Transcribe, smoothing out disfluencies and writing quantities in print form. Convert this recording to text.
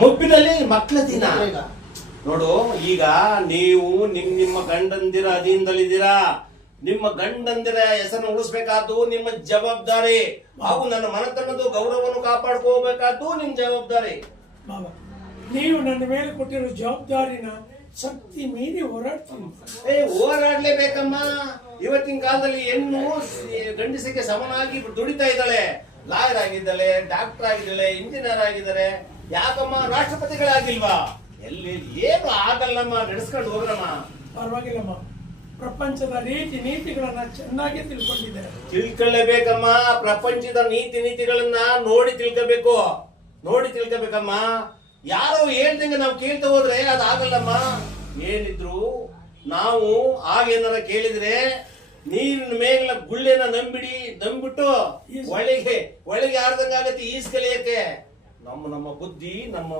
ಮುಪ್ಪಿನಲ್ಲಿ ಮಕ್ಕಳ ದಿನ ನೋಡು. ಈಗ ನೀವು ನಿಮ್ಮ ಗಂಡಂದಿರ ಅಧೀನದಲ್ಲಿದ್ದೀರಾ. ನಿಮ್ಮ ಗಂಡಂದಿರ ಹೆಸರನ್ನು ಉಳಿಸ್ಬೇಕಾದ್ದು ನಿಮ್ಮ ಜವಾಬ್ದಾರಿ. ಹಾಗೂ ನನ್ನ ಮನೆತನದ ಗೌರವವನ್ನು ಕಾಪಾಡ್ಕೋಬೇಕಾದ್ದು ನಿಮ್ ಜವಾಬ್ದಾರಿ. ಬಾಬಾ, ನೀವು ನನ್ನ ಮೇಲೆ ಕೊಟ್ಟಿರೋ ಜವಾಬ್ದಾರಿನ ಶಕ್ತಿ ಮೀರಿ ಹೋರಾಡ್ತೀನಿ. ಹೋರಾಡ್ಲೇಬೇಕಮ್ಮ. ಇವತ್ತಿನ ಕಾಲದಲ್ಲಿ ಹೆಣ್ಣು ಗಂಡಸಿಗೆ ಸಮನಾಗಿ ದುಡಿತಾ ಇದ್ದಾಳೆ. ಲಾಯರ್ ಆಗಿದ್ದಾಳೆ, ಡಾಕ್ಟರ್ ಆಗಿದ್ದಾಳೆ, ಇಂಜಿನಿಯರ್ ಆಗಿದ್ದಾರೆ. ಯಾಕಮ್ಮ ರಾಷ್ಟ್ರಪತಿಗಳಾಗಿಲ್ವಾ? ಎಲ್ಲಿ ಏನು ಆಗಲ್ಲಮ್ಮ, ನಡೆಸ್ಕೊಂಡು ಹೋಗ್ರಮ್ಮ. ಪರವಾಗಿಲ್ಲಮ್ಮ, ಪ್ರಪಂಚದ ರೀತಿ ನೀತಿಗಳನ್ನ ಚೆನ್ನಾಗಿ ತಿಳ್ಕೊಂಡಿದ್ದಾರೆ. ತಿಳ್ಕೊಳ್ಳೇಬೇಕಮ್ಮ. ಪ್ರಪಂಚದ ನೀತಿಗಳನ್ನ ನೋಡಿ ತಿಳ್ಕೋಬೇಕಮ್ಮ. ಯಾರೋ ಹೇಳ್ದಂಗೆ ನಾವು ಕೇಳ್ತಾ ಹೋದ್ರೆ ಅದಾಗಲ್ಲಮ್ಮ. ಏನಿದ್ರು ನಾವು ಆಗೇನಾರ ಕೇಳಿದ್ರೆ ನೀರಿನ ಮೇಲಿನ ಗುಳ್ಳೆನ ನಂಬಿಟ್ಟು ಒಳಗೆ ಯಾರ್ದಂಗಾಗತ್ತೆ ಈಸ್ ಕಲಿಯಕ್ಕೆ. ನಮ್ಮ ಬುದ್ಧಿ ನಮ್ಮ